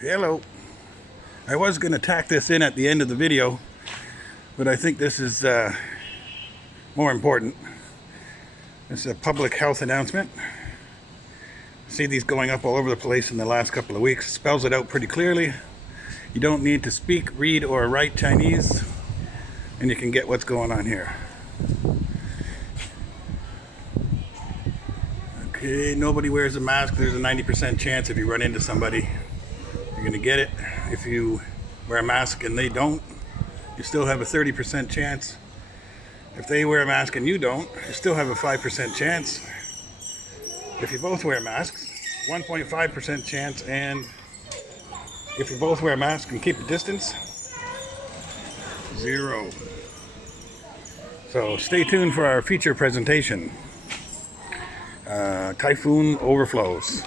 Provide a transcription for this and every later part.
Hello. I was going to tack this in at the end of the video, but I think this is more important. It's a public health announcement. See these going up all over the place in the last couple of weeks. It spells it out pretty clearly. You don't need to speak, read, or write Chinese, and you can get what's going on here. Okay, nobody wears a mask. There's a 90% chance if you run into somebody, you're going to get it. If you wear a mask and they don't, you still have a 30% chance. If they wear a mask and you don't, you still have a 5% chance. If you both wear masks, 1.5% chance, and if you both wear a mask and keep a distance, 0. So stay tuned for our feature presentation. Typhoon Overflows.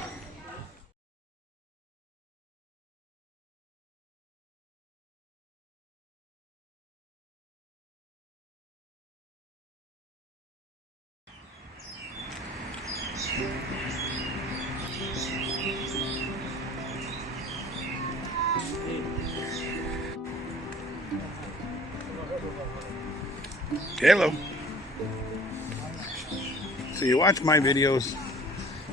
Hello. So you watch my videos,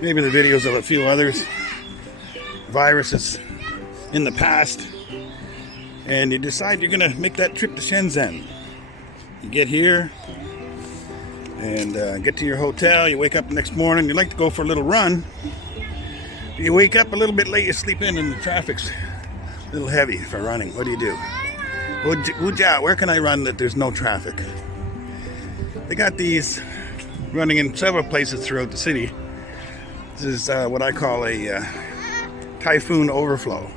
maybe the videos of a few others, viruses in the past, and you decide you're going to make that trip to Shenzhen. You get here and get to your hotel, you wake up the next morning, you like to go for a little run. You wake up a little bit late, you sleep in, and the traffic's a little heavy for running. What do you do? Where can I run that there's no traffic? They got these running in several places throughout the city. This is what I call a Typhoon Overflow.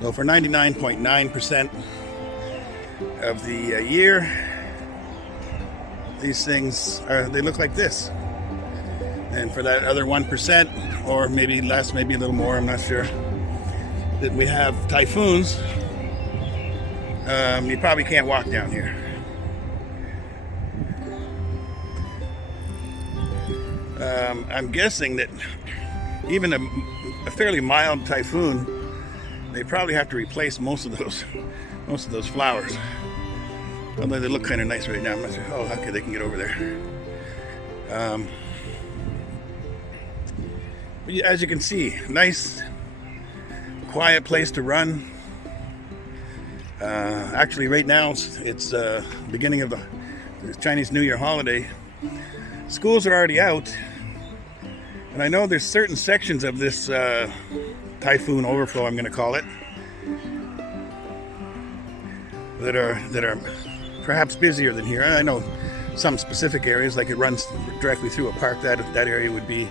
So for 99.9% of the year, these things they look like this. And for that other 1%, or maybe less, maybe a little more, I'm not sure, that we have typhoons, you probably can't walk down here. I'm guessing that even a fairly mild typhoon, they probably have to replace most of those flowers. Although they look kind of nice right now. I'm not sure. Oh, okay, they can get over there. But as you can see, nice, quiet place to run. Actually, right now it's beginning of the Chinese New Year holiday. Schools are already out, and I know there's certain sections of this Typhoon Overflow, I'm going to call it, that are perhaps busier than here. I know some specific areas, like it runs directly through a park. That area would be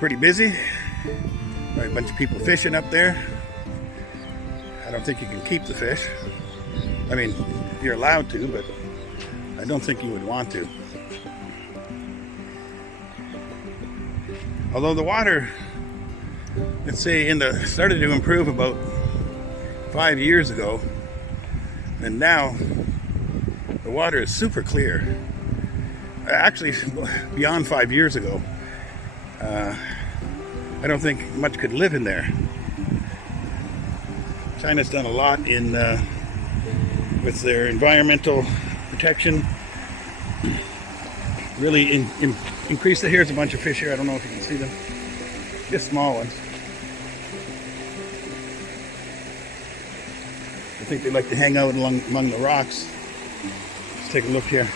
pretty busy. A bunch of people fishing up there. I don't think you can keep the fish. I mean, you're allowed to, but I don't think you would want to. Although the water, let's say, started to improve about 5 years ago, and now the water is super clear. Actually, beyond 5 years ago, I don't think much could live in there. China's done a lot with their environmental protection. Really increase the. Here's a bunch of fish here. I don't know if you can see them. Just small ones. I think they like to hang out among the rocks. Let's take a look here.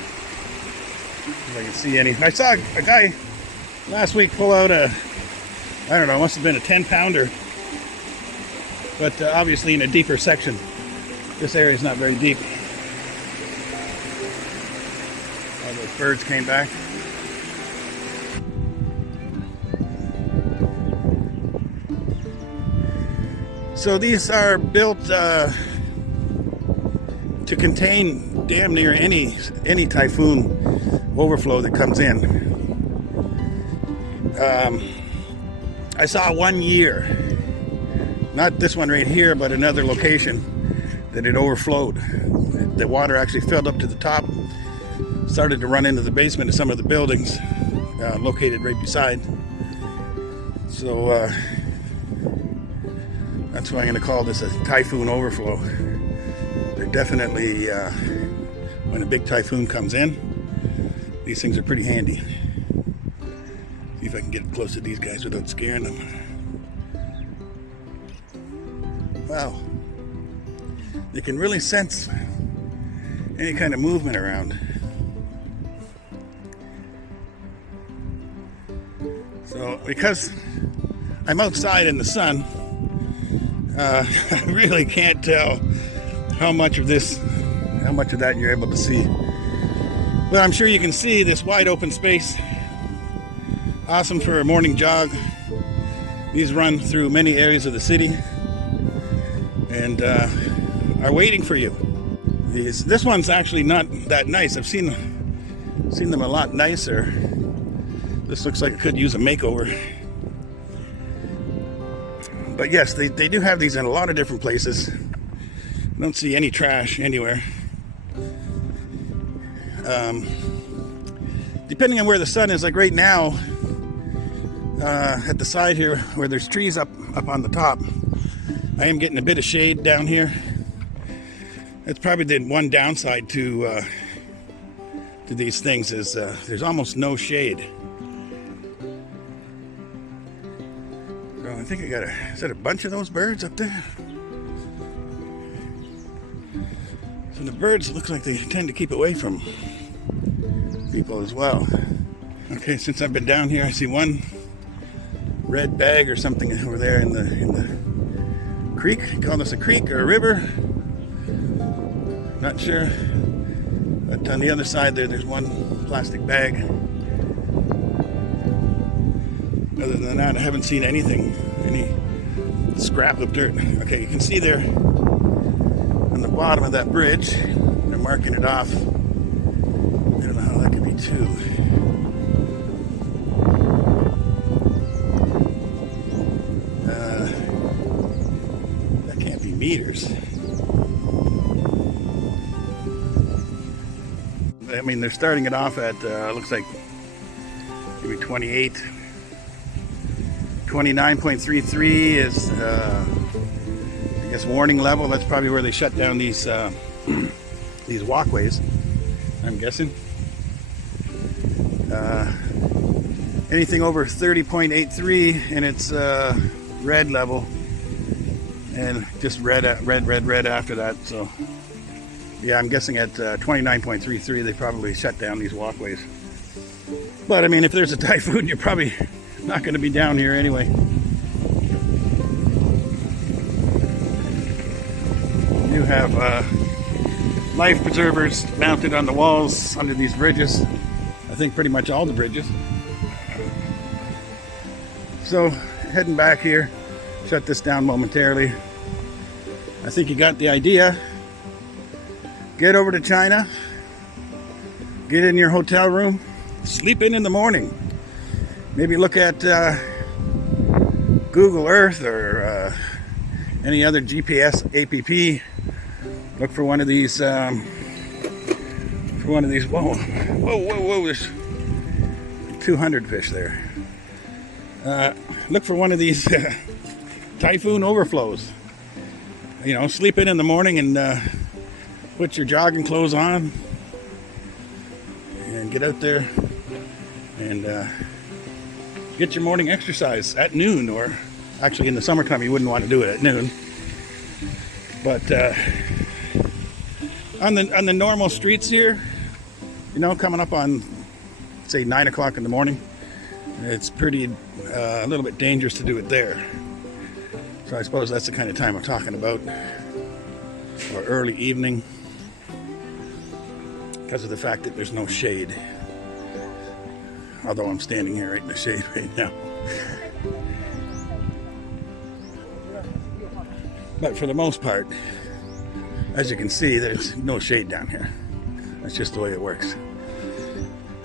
If I can see any. I saw a guy last week pull out I don't know, it must have been a 10-pounder. But obviously in a deeper section. This area is not very deep. All those birds came back. So these are built to contain damn near any typhoon overflow that comes in. I saw 1 year, not this one right here, but another location that it overflowed. The water actually filled up to the top, started to run into the basement of some of the buildings located right beside. So That's why I'm going to call this a Typhoon Overflow. They're definitely, when a big typhoon comes in, these things are pretty handy. See if I can get close to these guys without scaring them. Wow. They can really sense any kind of movement around. So because I'm outside in the sun, I really can't tell how much of that you're able to see. But I'm sure you can see this wide open space. Awesome for a morning jog. These run through many areas of the city and are waiting for you. This one's actually not that nice. I've seen them a lot nicer. This looks like it could use a makeover. But yes, they do have these in a lot of different places. I don't see any trash anywhere. Depending on where the sun is, like right now, at the side here where there's trees up on the top, I am getting a bit of shade down here. That's probably the one downside to these things is there's almost no shade. So I think is that a bunch of those birds up there? So the birds look like they tend to keep away from people as well. Okay, since I've been down here, I see one red bag or something over there in the creek. Call this a creek or a river? Not sure. But on the other side there's one plastic bag. Other than that, I haven't seen any scrap of dirt. Okay, you can see there on the bottom of that bridge, they're marking it off. I don't know how that could be too. That can't be meters. I mean, they're starting it off at, looks like maybe 29.33 is, I guess, warning level. That's probably where they shut down these walkways, I'm guessing. Anything over 30.83 and it's red level, and just red after that. So yeah, I'm guessing at 29.33 they probably shut down these walkways. But I mean, if there's a typhoon, you're probably not going to be down here anyway. You have life preservers mounted on the walls under these bridges. I think pretty much all the bridges. So heading back here, shut this down momentarily. I think you got the idea. Get over to China, get in your hotel room, sleep in the morning. Maybe look at Google Earth or any other GPS app. Look for one of these. Whoa, there's 200 fish there. Look for one of these Typhoon Overflows. You know, sleep in the morning and put your jogging clothes on and get out there and get your morning exercise at noon, or actually in the summertime you wouldn't want to do it at noon. But on the normal streets here, you know, coming up on say 9 o'clock in the morning, it's pretty a little bit dangerous to do it there. So I suppose that's the kind of time I'm talking about, or early evening, because of the fact that there's no shade. Although I'm standing here right in the shade right now. But for the most part, as you can see, there's no shade down here. That's just the way it works.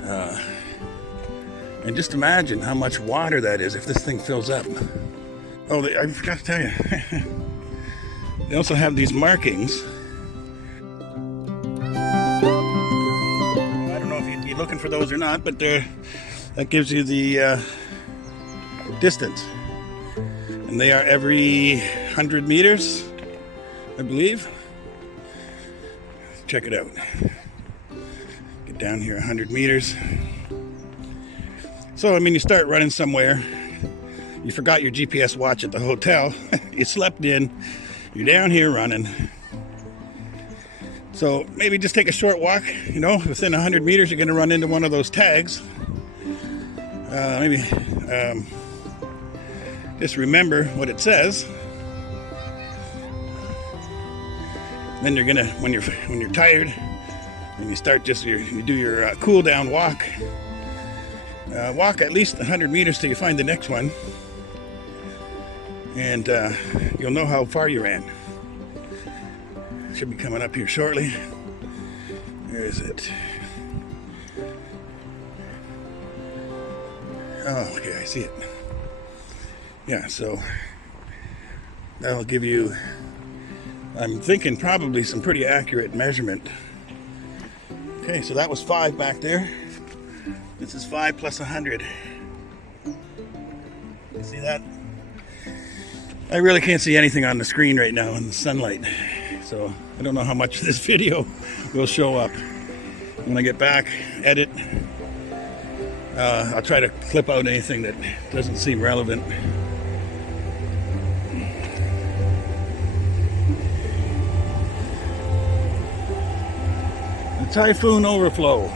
And just imagine how much water that is if this thing fills up. Oh, I forgot to tell you. They also have these markings. I don't know if you'd be looking for those or not, but that gives you the distance. And they are every 100 meters, I believe. Check it out. Get down here 100 meters. So, I mean, you start running somewhere. You forgot your GPS watch at the hotel. You slept in. You're down here running. So maybe just take a short walk. You know, within 100 meters, you're going to run into one of those tags. Just remember what it says. Then you're gonna, when you're tired, and you start you do your cool down walk. Walk at least 100 meters till you find the next one, and you'll know how far you ran. Should be coming up here shortly. Where is it? Oh, okay, I see it. Yeah, so that'll give you, I'm thinking, probably some pretty accurate measurement. Okay, so that was 5 back there. This is 5 plus 100. You see that? I really can't see anything on the screen right now in the sunlight, so I don't know how much this video will show up. When I get back, edit, I'll try to clip out anything that doesn't seem relevant. The Typhoon Overflow.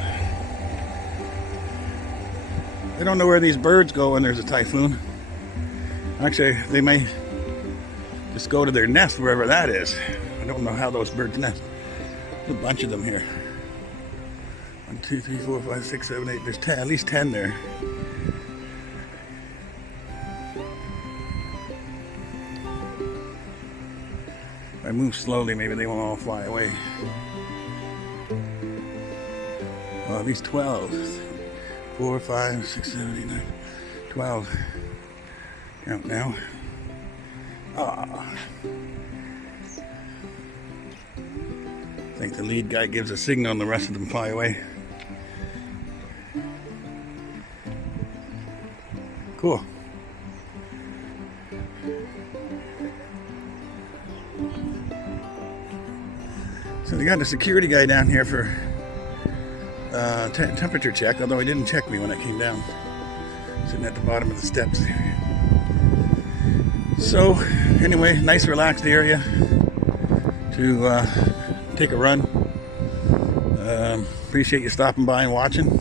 I don't know where these birds go when there's a typhoon. Actually, they may just go to their nest wherever that is. I don't know how those birds nest. There's a bunch of them here. 1, 2, 3, 4, 5, 6, 7, 8. There's 10, at least 10 there. If I move slowly, maybe they won't all fly away. Well, at least 12. 4, 5, 6, 7, 8, 9, 12. Count now. I think the lead guy gives a signal and the rest of them fly away. Cool. So they got a security guy down here for temperature check, although he didn't check me when I came down. Sitting at the bottom of the steps. So anyway, nice relaxed area to take a run. Appreciate you stopping by and watching.